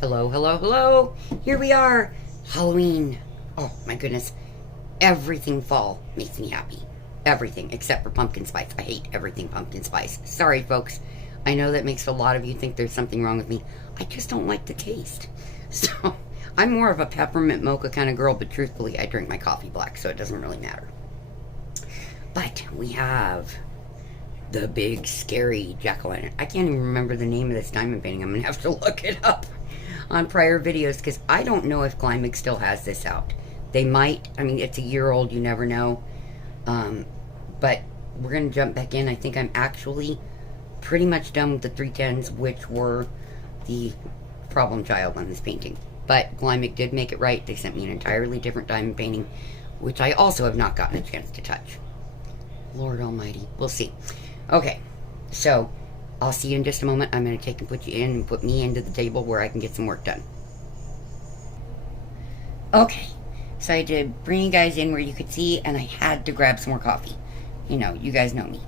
Hello, hello, hello. Here we are. Halloween. Oh my goodness. Everything fall makes me happy. Everything except for pumpkin spice. I hate everything pumpkin spice. Sorry, folks. I know that makes a lot of you think there's something wrong with me. I just don't like the taste. So, I'm more of a peppermint mocha kind of girl, but truthfully, I drink my coffee black, so it doesn't really matter. But we have the big, scary jack-o'-lantern. I can't even remember the name of this diamond painting. I'm going to have to look it up on prior videos because I don't know if Glimig still has this out. They might. I mean, it's a year old. You never know. But we're going to jump back in. I think I'm actually pretty much done with the 310s, which were the problem child on this painting. But Glimig did make it right. They sent me an entirely different diamond painting, which I also have not gotten a chance to touch. Lord almighty. We'll see. Okay, so I'll see you in just a moment. I'm going to take and put you in and put me into the table where I can get some work done. Okay, so I had to bring you guys in where you could see, and I had to grab some more coffee. You know, you guys know me.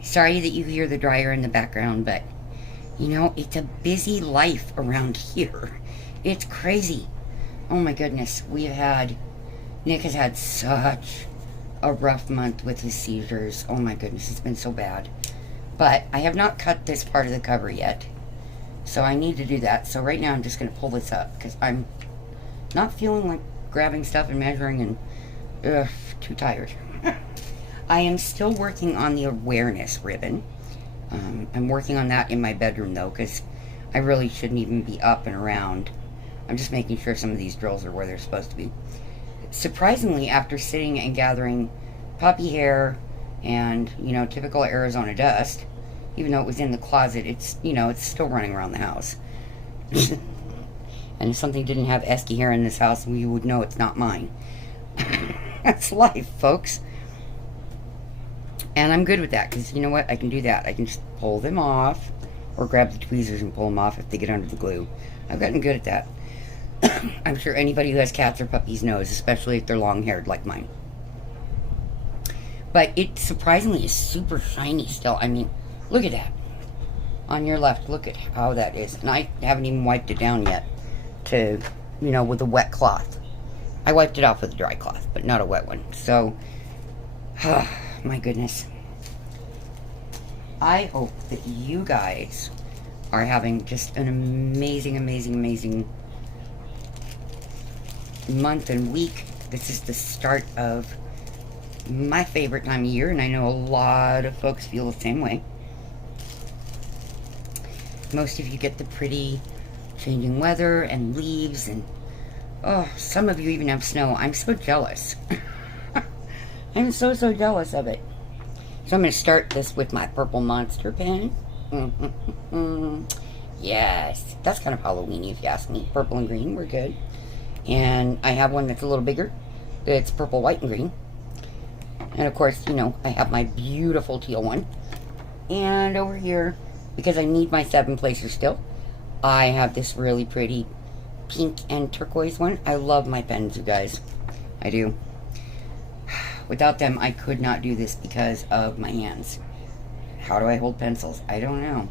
Sorry that you hear the dryer in the background, but, you know, it's a busy life around here. It's crazy. Oh my goodness, Nick has had such a rough month with his seizures. Oh my goodness, it's been so bad. But I have not cut this part of the cover yet, so I need to do that. So right now I'm just going to pull this up because I'm not feeling like grabbing stuff and measuring, and too tired. I am still working on the awareness ribbon. I'm working on that in my bedroom though, because I really shouldn't even be up and around. I'm just making sure some of these drills are where they're supposed to be. Surprisingly, after sitting and gathering puppy hair and, you know, typical Arizona dust, even though it was in the closet, it's, you know, it's still running around the house. And if something didn't have Esky hair in this house, we would know it's not mine. That's life, folks. And I'm good with that, because you know what? I can do that. I can just pull them off, or grab the tweezers and pull them off if they get under the glue. I've gotten good at that. I'm sure anybody who has cats or puppies knows, especially if they're long-haired like mine. But it surprisingly is super shiny still. I mean, look at that. On your left, look at how that is. And I haven't even wiped it down yet to, you know, with a wet cloth. I wiped it off with a dry cloth, but not a wet one. So, my goodness. I hope that you guys are having just an amazing, amazing, amazing month and week. This is the start of my favorite time of year, and I know a lot of folks feel the same way. Most of you get the pretty changing weather and leaves, and oh, some of you even have snow. I'm so jealous. I'm so jealous of it. So I'm going to start this with my purple monster pen. Yes, that's kind of Halloween-y if you ask me. Purple and green, we're good. And I have one that's a little bigger. It's purple, white, and green. And of course, you know, I have my beautiful teal one. And over here, because I need my 7 placers still, I have this really pretty pink and turquoise one. I love my pens, you guys. I do. Without them, I could not do this because of my hands. How do I hold pencils? I don't know.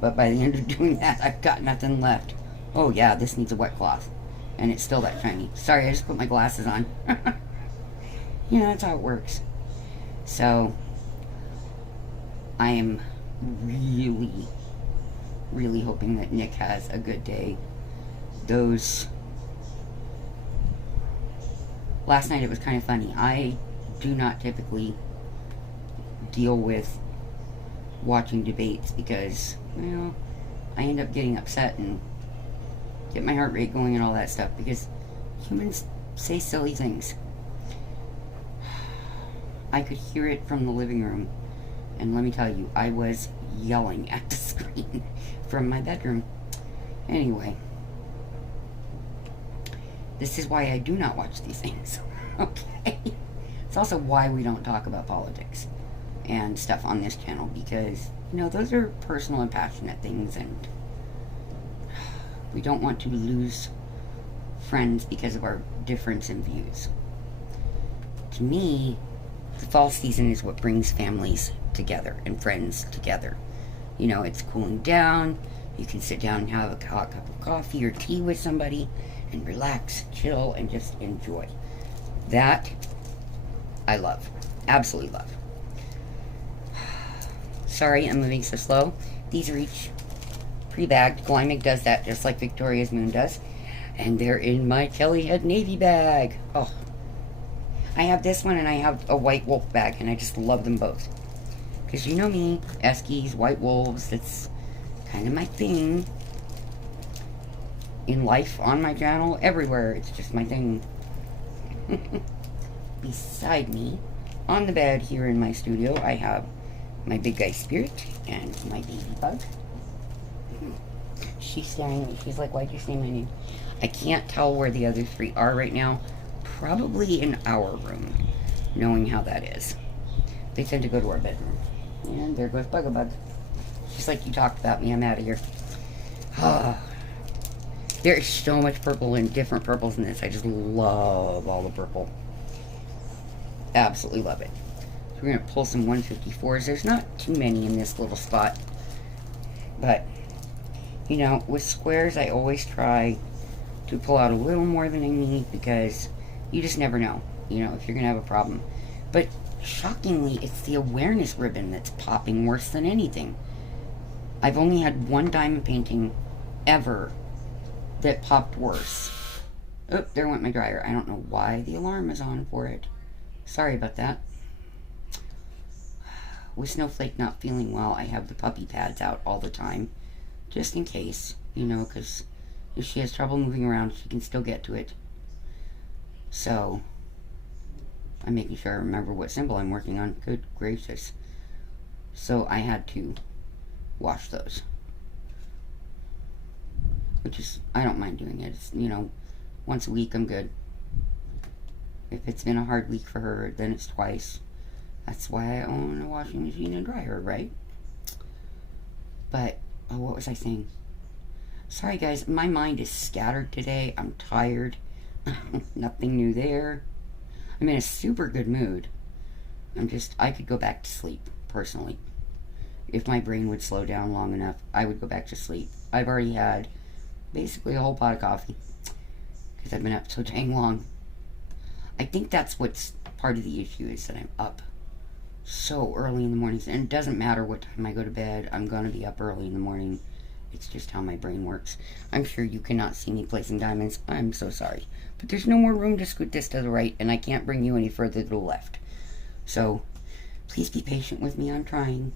But by the end of doing that, I've got nothing left. Oh yeah, this needs a wet cloth. And it's still that shiny. Sorry, I just put my glasses on. You know, that's how it works. So, I am really, really hoping that Nick has a good day. Last night it was kind of funny. I do not typically deal with watching debates because, well, I end up getting upset and get my heart rate going and all that stuff because humans say silly things. I could hear it from the living room, and let me tell you, I was yelling at the screen from my bedroom. Anyway, this is why I do not watch these things. Okay? It's also why we don't talk about politics and stuff on this channel because, you know, those are personal and passionate things, and we don't want to lose friends because of our difference in views. To me, the fall season is what brings families together and friends together. You know, it's cooling down, You can sit down and have a hot cup of coffee or tea with somebody and relax, chill, and just enjoy. That I love. Absolutely love. Sorry, I'm moving so slow. These are each pre-bagged. Glymic does that just like Victoria's Moon does. And they're in my Kelly Head Navy bag. Oh, I have this one and I have a White Wolf bag, and I just love them both. Because you know me, Eskies, White Wolves, that's kind of my thing. In life, on my channel, everywhere, it's just my thing. Beside me, on the bed here in my studio, I have my big guy Spirit and my baby bug. She's staring at me. She's like, why'd you say my name? I can't tell where the other three are right now. Probably in our room, knowing how that is. They tend to go to our bedroom. And there goes Bug-a-Bug. She's like, you talked about me, I'm out of here. There is so much purple and different purples in this. I just love all the purple. Absolutely love it. So we're going to pull some 154s. There's not too many in this little spot. But, you know, with squares, I always try to pull out a little more than I need, because you just never know, you know, if you're going to have a problem. But shockingly, it's the awareness ribbon that's popping worse than anything. I've only had one diamond painting ever that popped worse. Oh, there went my dryer. I don't know why the alarm is on for it. Sorry about that. With Snowflake not feeling well, I have the puppy pads out all the time, just in case, you know, because if she has trouble moving around, she can still get to it. So, I'm making sure I remember what symbol I'm working on. Good gracious. So, I had to wash those. Which is, I don't mind doing it. It's, you know, once a week I'm good. If it's been a hard week for her, then it's twice. That's why I own a washing machine and dryer, right? But, oh, what was I saying? Sorry guys, my mind is scattered today. I'm tired. Nothing new there. I'm in a super good mood. I could go back to sleep, personally. If my brain would slow down long enough, I would go back to sleep. I've already had basically a whole pot of coffee, because I've been up so dang long. I think that's what's part of the issue, is that I'm up so early in the mornings. And it doesn't matter what time I go to bed, I'm going to be up early in the morning. It's just how my brain works. I'm sure you cannot see me placing diamonds. I'm so sorry. But there's no more room to scoot this to the right, and I can't bring you any further to the left. So, please be patient with me. I'm trying.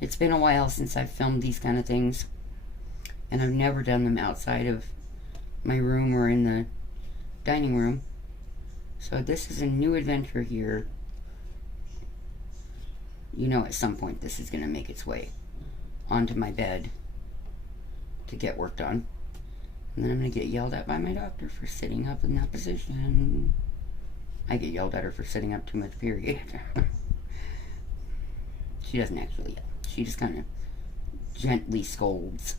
It's been a while since I've filmed these kind of things. And I've never done them outside of my room or in the dining room. So this is a new adventure here. You know, at some point this is going to make its way onto my bed to get worked on. And then I'm going to get yelled at by my doctor for sitting up in that position. I get yelled at her for sitting up too much, period. She doesn't actually yell. She just kind of gently scolds.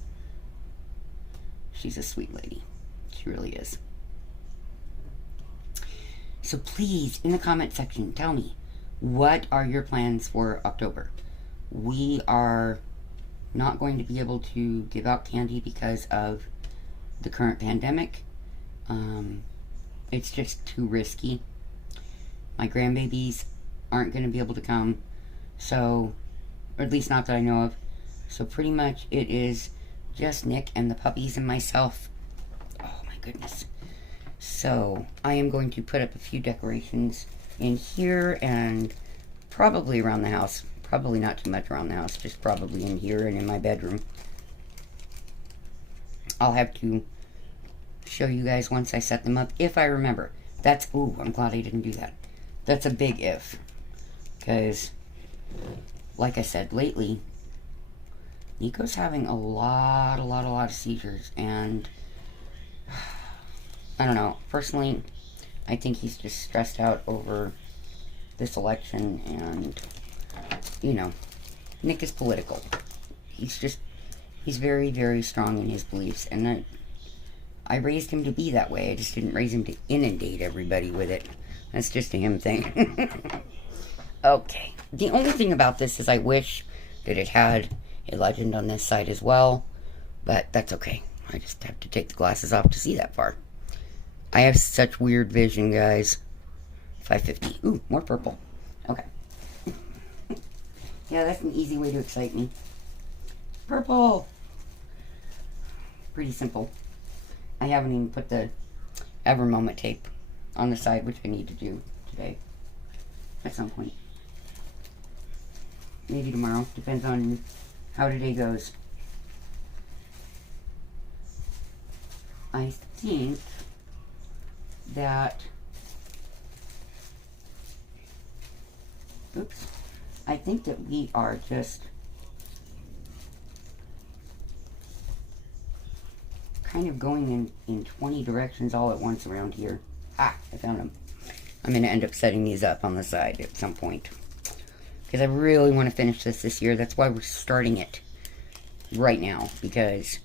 She's a sweet lady. She really is. So please, in the comment section, tell me, what are your plans for October? We are not going to be able to give out candy because of the current pandemic. It's just too risky. My grandbabies aren't going to be able to come, so, or at least not that I know of. So pretty much it is just Nick and the puppies and myself. Oh my goodness. So I am going to put up a few decorations in here and probably around the house. Probably not too much around the house, just probably in here and in my bedroom. I'll have to show you guys once I set them up, if I remember. That's, ooh, I'm glad I didn't do that. That's a big if. Because, like I said, lately, Nico's having a lot of seizures, and I don't know. Personally, I think he's just stressed out over this election, and, you know, Nick is political. He's very, very strong in his beliefs, and I raised him to be that way. I just didn't raise him to inundate everybody with it. That's just a him thing. Okay. The only thing about this is I wish that it had a legend on this side as well. But that's okay. I just have to take the glasses off to see that far. I have such weird vision, guys. 550. Ooh, more purple. Okay. Yeah, that's an easy way to excite me. Purple! Pretty simple. I haven't even put the Ever Moment tape on the side, which I need to do today. At some point. Maybe tomorrow. Depends on how today goes. I think that... Oops. I think that we are just kind of going in 20 directions all at once around here. Ah, I found them. I'm going to end up setting these up on the side at some point. Because I really want to finish this year. That's why we're starting it right now. Because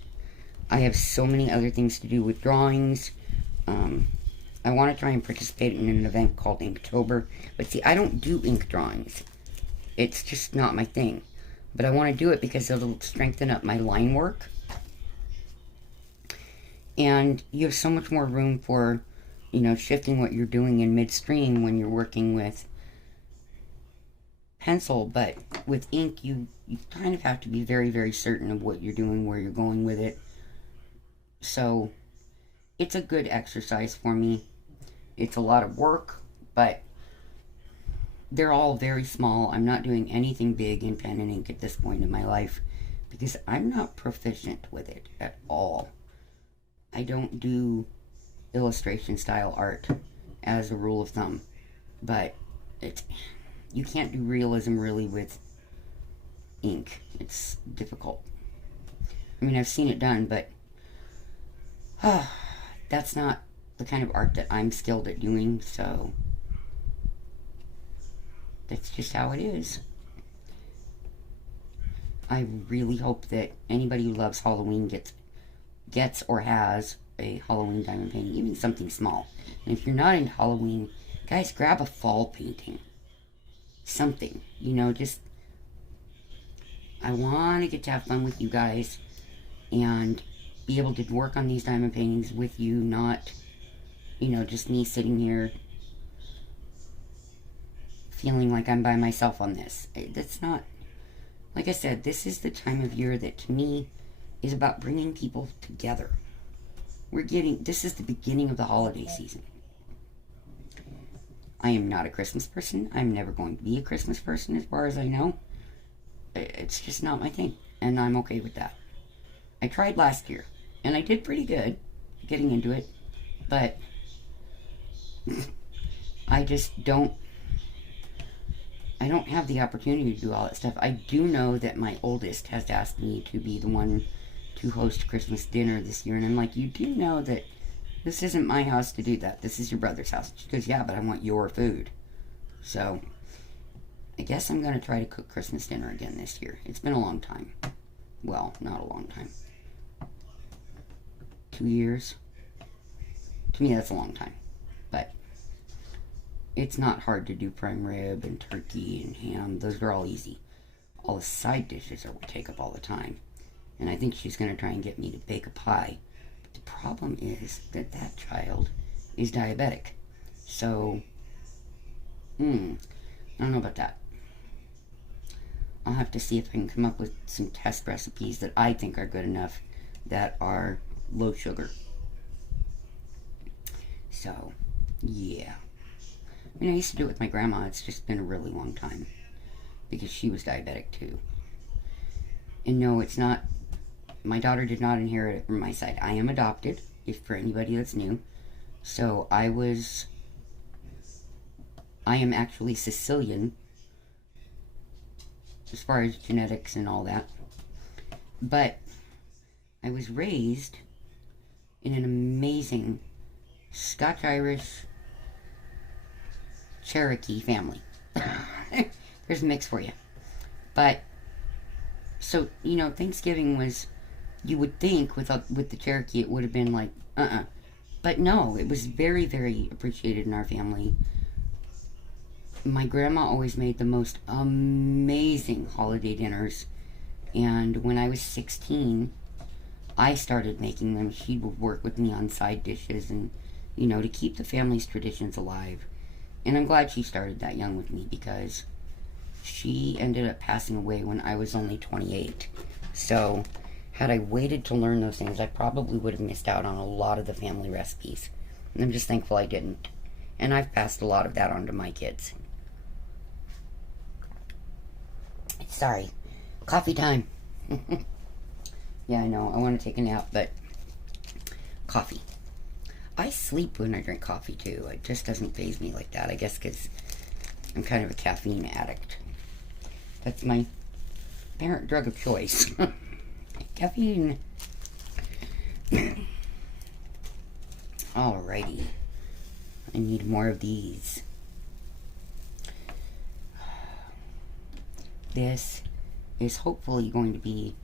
I have so many other things to do with drawings. I want to try and participate in an event called Inktober. But see, I don't do ink drawings. It's just not my thing. But I want to do it because it'll strengthen up my line work. And you have so much more room for, you know, shifting what you're doing in midstream when you're working with pencil. But with ink, you kind of have to be very, very certain of what you're doing, where you're going with it. So it's a good exercise for me. It's a lot of work, but they're all very small. I'm not doing anything big in pen and ink at this point in my life because I'm not proficient with it at all. I don't do illustration style art as a rule of thumb, but you can't do realism really with ink. It's difficult. I mean, I've seen it done, but that's not the kind of art that I'm skilled at doing, so that's just how it is. I really hope that anybody who loves Halloween gets or has a Halloween diamond painting, even something small. And if you're not into Halloween, guys, grab a fall painting. Something, you know, just... I want to get to have fun with you guys and be able to work on these diamond paintings with you, not, you know, just me sitting here feeling like I'm by myself on this. That's not... Like I said, this is the time of year that, to me, is about bringing people together. This is the beginning of the holiday season. I am not a Christmas person. I'm never going to be a Christmas person as far as I know. It's just not my thing, and I'm okay with that. I tried last year, and I did pretty good getting into it, but I just don't have the opportunity to do all that stuff. I do know that my oldest has asked me to be the one to host Christmas dinner this year, and I'm like, you do know that this isn't my house to do that. This is your brother's house. She goes, yeah, but I want your food. So I guess I'm going to try to cook Christmas dinner again this year. It's been a long time. Well, not a long time. 2 years. To me, that's a long time. But it's not hard to do prime rib and turkey and ham. Those are all easy. All the side dishes are what take up all the time. And I think she's going to try and get me to bake a pie. But the problem is that that child is diabetic. So, I don't know about that. I'll have to see if I can come up with some test recipes that I think are good enough that are low sugar. So, yeah. I mean, I used to do it with my grandma. It's just been a really long time. Because she was diabetic too. And no, it's not... My daughter did not inherit it from my side. I am adopted, if for anybody that's new. So, I am actually Sicilian, as far as genetics and all that. But I was raised in an amazing Scotch-Irish Cherokee family. There's a mix for you. But, so, you know, Thanksgiving was, you would think with the Cherokee it would have been like, But no, it was very, very appreciated in our family. My grandma always made the most amazing holiday dinners. And when I was 16, I started making them, she would work with me on side dishes and, you know, to keep the family's traditions alive. And I'm glad she started that young with me, because she ended up passing away when I was only 28. So, had I waited to learn those things, I probably would have missed out on a lot of the family recipes. And I'm just thankful I didn't. And I've passed a lot of that on to my kids. Sorry. Coffee time. Yeah, I know. I want to take a nap, but coffee. I sleep when I drink coffee, too. It just doesn't faze me like that. I guess because I'm kind of a caffeine addict. That's my parent drug of choice. Caffeine. Alrighty. I need more of these. This is hopefully going to be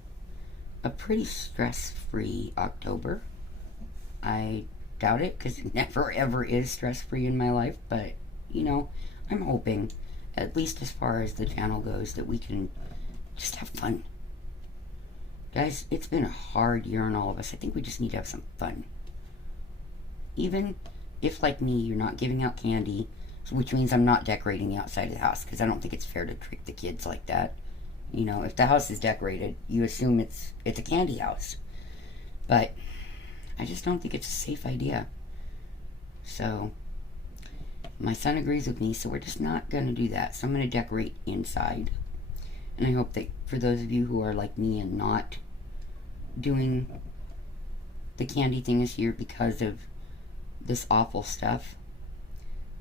a pretty stress-free October. I doubt it, because it never ever is stress-free in my life, but, you know, I'm hoping, at least as far as the channel goes, that we can just have fun. Guys, it's been a hard year on all of us. I think we just need to have some fun. Even if, like me, you're not giving out candy, which means I'm not decorating the outside of the house, because I don't think it's fair to trick the kids like that. You know, if the house is decorated, you assume it's a candy house. But I just don't think it's a safe idea. So, my son agrees with me, so we're just not going to do that. So I'm going to decorate inside. And I hope that for those of you who are like me and not doing the candy thing this year because of this awful stuff,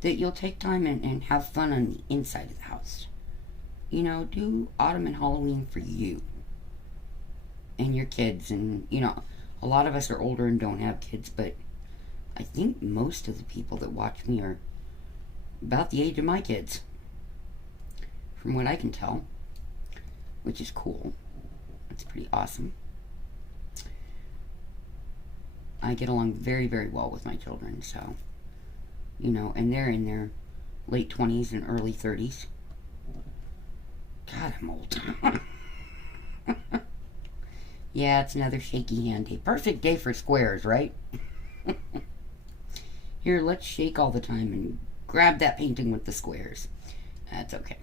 that you'll take time and have fun on the inside of the house. You know, do autumn and Halloween for you and your kids. And, you know, a lot of us are older and don't have kids, but I think most of the people that watch me are about the age of my kids, from what I can tell, which is cool. That's pretty awesome. I get along very, very well with my children, so, you know, and they're in their late 20s and early 30s. God, I'm old. Yeah, it's another shaky hand day. Perfect day for squares, right? Here, let's shake all the time and grab that painting with the squares. That's okay.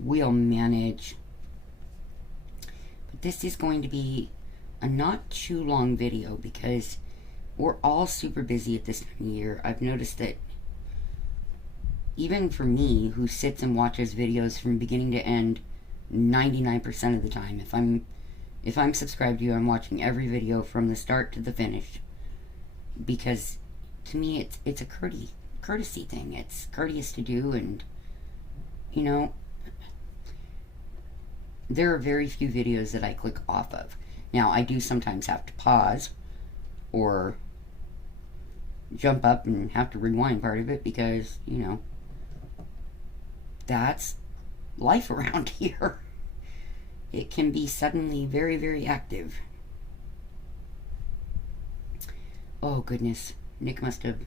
We'll manage. But this is going to be a not too long video, because we're all super busy at this time of year. I've noticed that even for me, who sits and watches videos from beginning to end 99% of the time, if I'm subscribed to you, I'm watching every video from the start to the finish, because to me it's a courtesy thing. It's courteous to do, and you know, there are very few videos that I click off of. Now, I do sometimes have to pause or jump up and have to rewind part of it, because, you know, that's life around here. It can be suddenly very, very active. Oh, goodness. Nick must have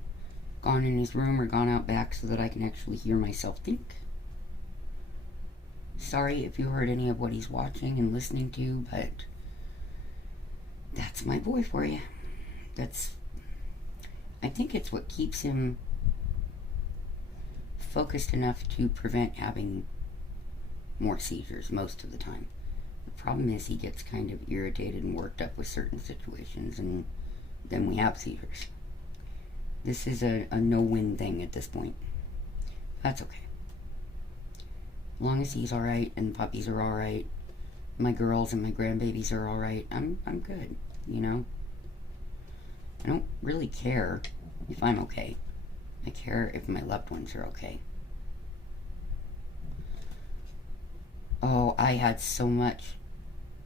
gone in his room or gone out back so that I can actually hear myself think. Sorry if you heard any of what he's watching and listening to, but that's my boy for you. I think it's what keeps him focused enough to prevent having more seizures most of the time. The problem is he gets kind of irritated and worked up with certain situations, and then we have seizures. This is a no-win thing at this point. That's okay. As long as he's alright and the puppies are alright, my girls and my grandbabies are alright, I'm good, you know? I don't really care if I'm okay. I care if my loved ones are okay. Oh, I had so much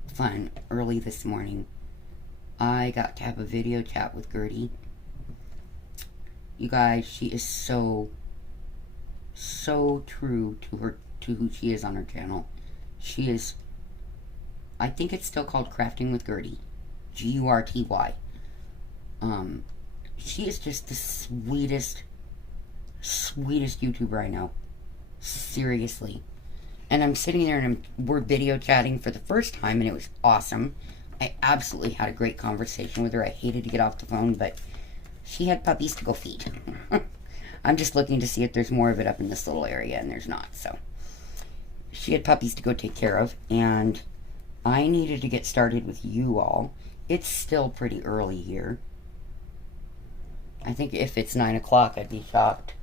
fun early this morning. I got to have a video chat with Gertie. You guys, she is so true to who she is on her channel. She is, I think it's still called Crafting with Gertie. G-U-R-T-Y. She is just the sweetest YouTuber I know. Seriously. And I'm sitting there and we're video chatting for the first time, and it was awesome. I absolutely had a great conversation with her. I hated to get off the phone, but she had puppies to go feed. I'm just looking to see if there's more of it up in this little area, and there's not. So she had puppies to go take care of, and I needed to get started with you all. It's still pretty early here. I think if it's 9 o'clock, I'd be shocked.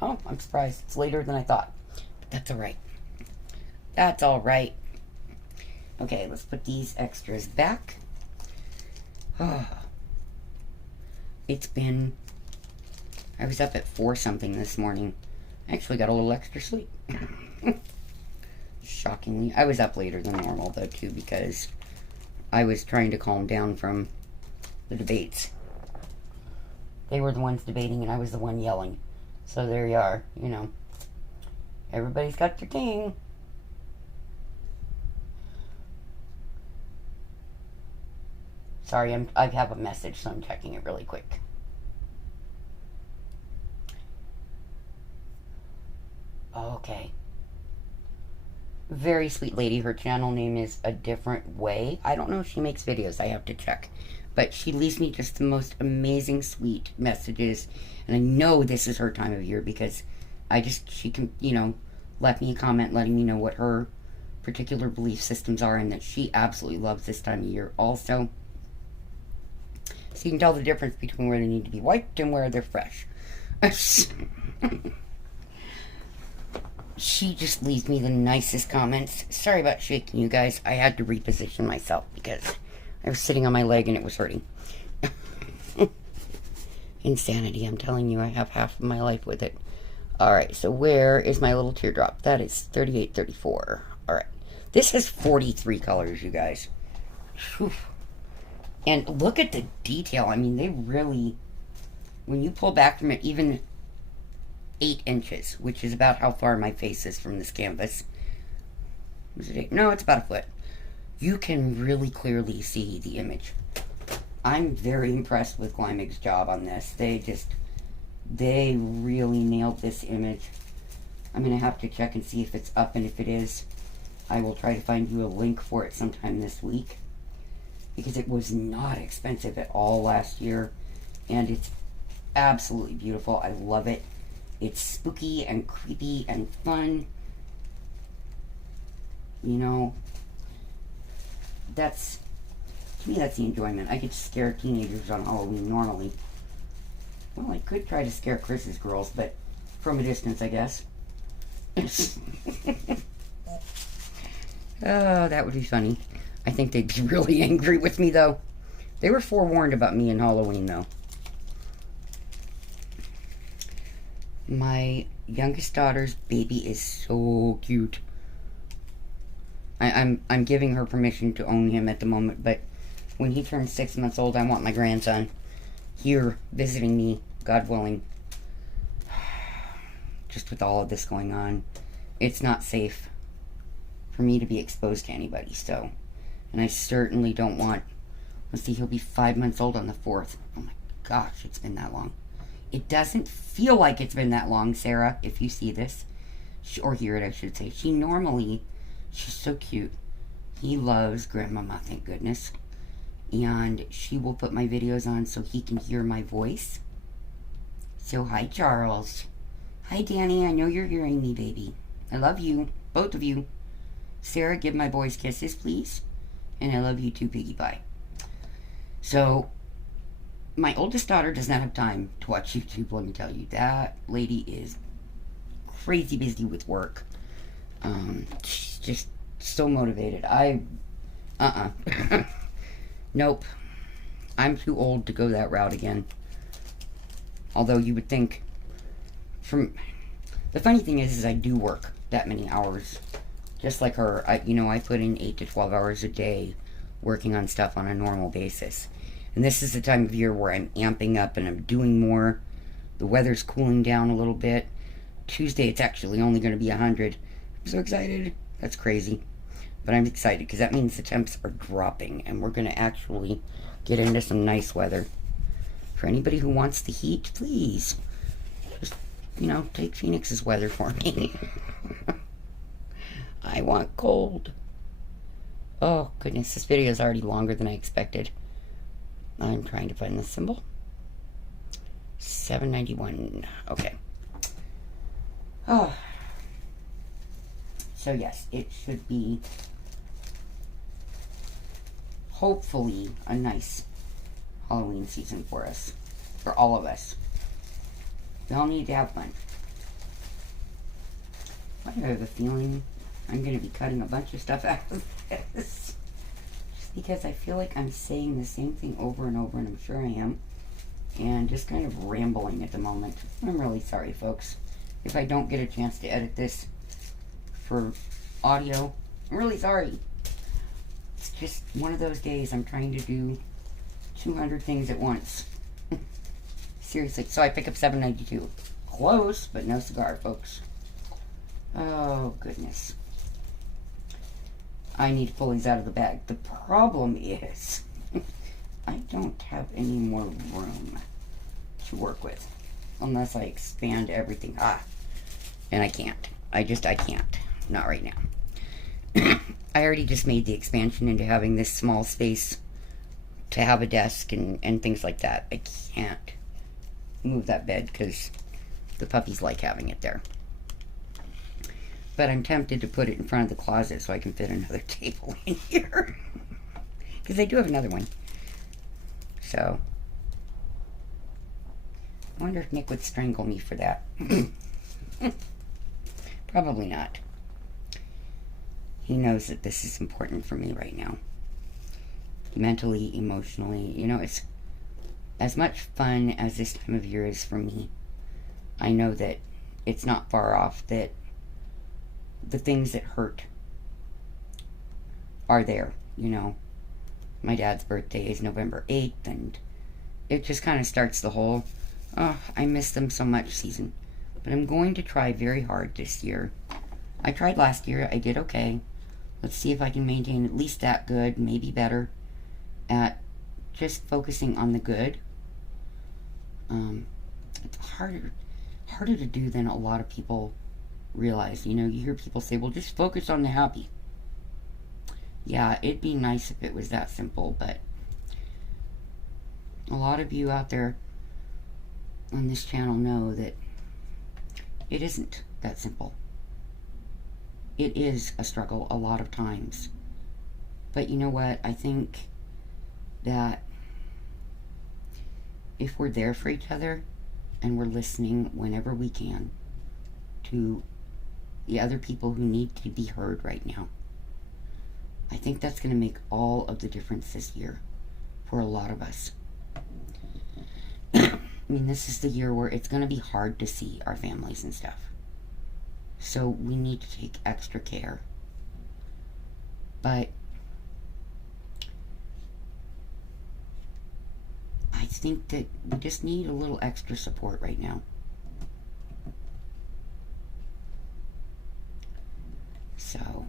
Oh, I'm surprised. It's later than I thought. But that's all right. That's all right. Okay, let's put these extras back. Oh, it's been... I was up at 4 something this morning. I actually got a little extra sleep. Shockingly. I was up later than normal, though, too, because I was trying to calm down from the debates. They were the ones debating, and I was the one yelling. So there you are, you know. Everybody's got their king. Sorry, I have a message, so I'm checking it really quick. Okay. Very sweet lady. Her channel name is A Different Way. I don't know if she makes videos. I have to check. But she leaves me just the most amazing, sweet messages. And I know this is her time of year because she can, you know, left me a comment letting me know what her particular belief systems are and that she absolutely loves this time of year also. So you can tell the difference between where they need to be wiped and where they're fresh. She just leaves me the nicest comments. Sorry about shaking you guys. I had to reposition myself because I was sitting on my leg and it was hurting. Insanity, I'm telling you, I have half of my life with it. Alright, so where is my little teardrop? That is 38.34. Alright. This has 43 colors, you guys. Whew. And look at the detail. I mean, they really... When you pull back from it, even 8 inches, which is about how far my face is from this canvas. Was it 8? No, it's about a foot. You can really clearly see the image. I'm very impressed with Glimig's job on this. They really nailed this image. I'm going to have to check and see if it's up, and if it is, I will try to find you a link for it sometime this week. Because it was not expensive at all last year, and it's absolutely beautiful. I love it. It's spooky and creepy and fun. You know, to me, that's the enjoyment. I get to scare teenagers on Halloween normally. Well, I could try to scare Chris's girls, but from a distance, I guess. Oh, that would be funny. I think they'd be really angry with me, though. They were forewarned about me in Halloween, though. My youngest daughter's baby is so cute. I'm giving her permission to own him at the moment, but when he turns 6 months old, I want my grandson here visiting me, God willing. Just with all of this going on, it's not safe for me to be exposed to anybody, so. And I certainly don't want, let's see, he'll be 5 months old on the 4th. Oh my gosh, it's been that long. It doesn't feel like it's been that long, Sarah, if you see this. Or hear it, I should say. She's so cute. He loves Grandmama, thank goodness. And she will put my videos on so he can hear my voice. So, hi, Charles. Hi, Danny. I know you're hearing me, baby. I love you. Both of you. Sarah, give my boys kisses, please. And I love you too, Piggy Pie. So, my oldest daughter does not have time to watch YouTube, let me tell you. That lady is crazy busy with work. She's just so motivated. Nope. I'm too old to go that route again. Although you would think the funny thing is I do work that many hours. Just like her, I put in 8 to 12 hours a day working on stuff on a normal basis. And this is the time of year where I'm amping up and I'm doing more. The weather's cooling down a little bit. Tuesday it's actually only going to be 100. I'm so excited. That's crazy. But I'm excited because that means the temps are dropping and we're going to actually get into some nice weather. For anybody who wants the heat, please. Just you know, take Phoenix's weather for me. I want cold. Oh, goodness, this video is already longer than I expected. I'm trying to find the symbol. 791. Okay. Oh. So, yes, it should be hopefully a nice Halloween season for us. For all of us. We all need to have fun. I have a feeling I'm going to be cutting a bunch of stuff out of this. Just because I feel like I'm saying the same thing over and over, and I'm sure I am. And just kind of rambling at the moment. I'm really sorry, folks. If I don't get a chance to edit this for audio, I'm really sorry. It's just one of those days I'm trying to do 200 things at once. Seriously. So I pick up 792. Close, but no cigar, folks. Oh, goodness. I need to pull these out of the bag. The problem is, I don't have any more room to work with. Unless I expand everything. And I can't. I can't. Not right now. I already just made the expansion into having this small space to have a desk and things like that. I can't move that bed because the puppies like having it there. But I'm tempted to put it in front of the closet so I can fit another table in here. Because I do have another one. So, I wonder if Nick would strangle me for that. Probably not. He knows that this is important for me right now. Mentally, emotionally. You know, it's as much fun as this time of year is for me. I know that it's not far off, that the things that hurt are there, you know. My dad's birthday is November 8th, and it just kind of starts the whole, oh, I miss them so much season. But I'm going to try very hard this year. I tried last year. I did okay. Let's see if I can maintain at least that good, maybe better, at just focusing on the good. It's harder to do than a lot of people realize. You know, you hear people say, well, just focus on the happy. Yeah, it'd be nice if it was that simple, but a lot of you out there on this channel know that it isn't that simple. It is a struggle a lot of times. But you know what? I think that if we're there for each other and we're listening whenever we can to the other people who need to be heard right now, I think that's going to make all of the difference this year for a lot of us. I mean, this is the year where it's going to be hard to see our families and stuff. So we need to take extra care. But I think that we just need a little extra support right now. So,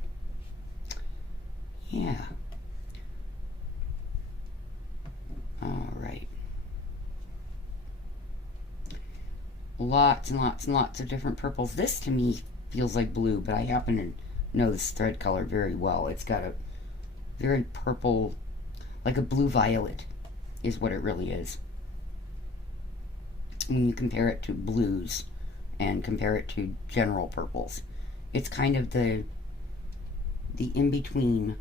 yeah. All right. Lots and lots and lots of different purples. This to me feels like blue, but I happen to know this thread color very well. It's got a very purple, like a blue violet is what it really is. When you compare it to blues and compare it to general purples, it's kind of the in-between.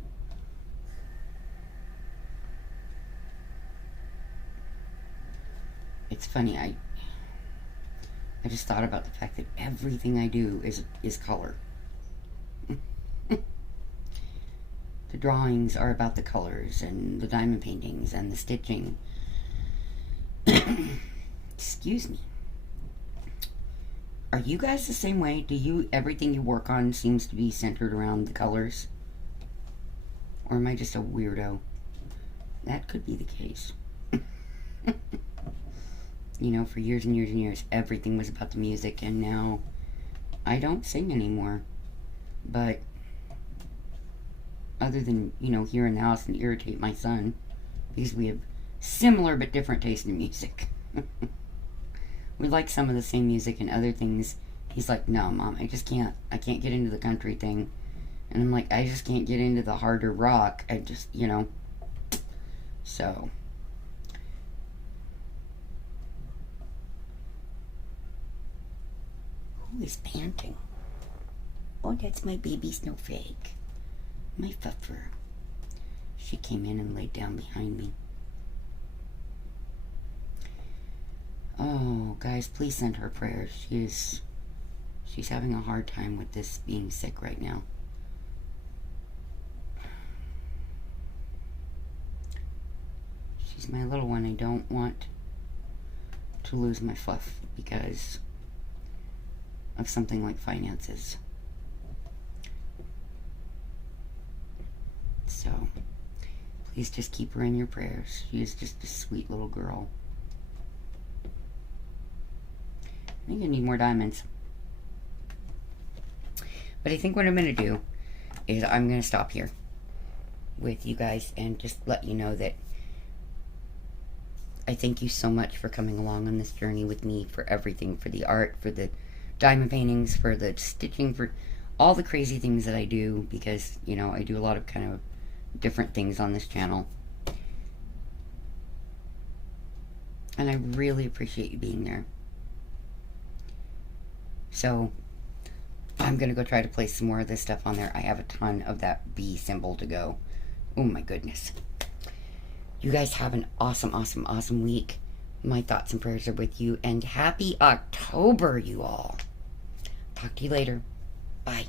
It's funny, I just thought about the fact that everything I do is color. The drawings are about the colors, and the diamond paintings, and the stitching. Excuse me. Are you guys the same way? Do you, everything you work on seems to be centered around the colors? Or am I just a weirdo? That could be the case. You know, for years and years and years, everything was about the music, and now I don't sing anymore. But other than, you know, here in the house and irritate my son, because we have similar but different taste in music. we like some of the same music and other things. He's like, no, Mom, I just can't. I can't get into the country thing. And I'm like, I just can't get into the harder rock. I just, you know. So. Who is panting? Oh, that's my baby snowflake. My fuffer. She came in and laid down behind me. Oh, guys, please send her prayers. She's having a hard time with this being sick right now. She's my little one. I don't want to lose my fluff because of something like finances. So, please just keep her in your prayers. She is just a sweet little girl. I think I need more diamonds. But I think what I'm going to do is I'm going to stop here with you guys and just let you know that I thank you so much for coming along on this journey with me, for everything, for the art, for the diamond paintings, for the stitching, for all the crazy things that I do, because, you know, I do a lot of kind of different things on this channel. And I really appreciate you being there. So, I'm going to go try to place some more of this stuff on there. I have a ton of that B symbol to go. Oh my goodness. You guys have an awesome, awesome, awesome week. My thoughts and prayers are with you. And happy October, you all. Talk to you later. Bye.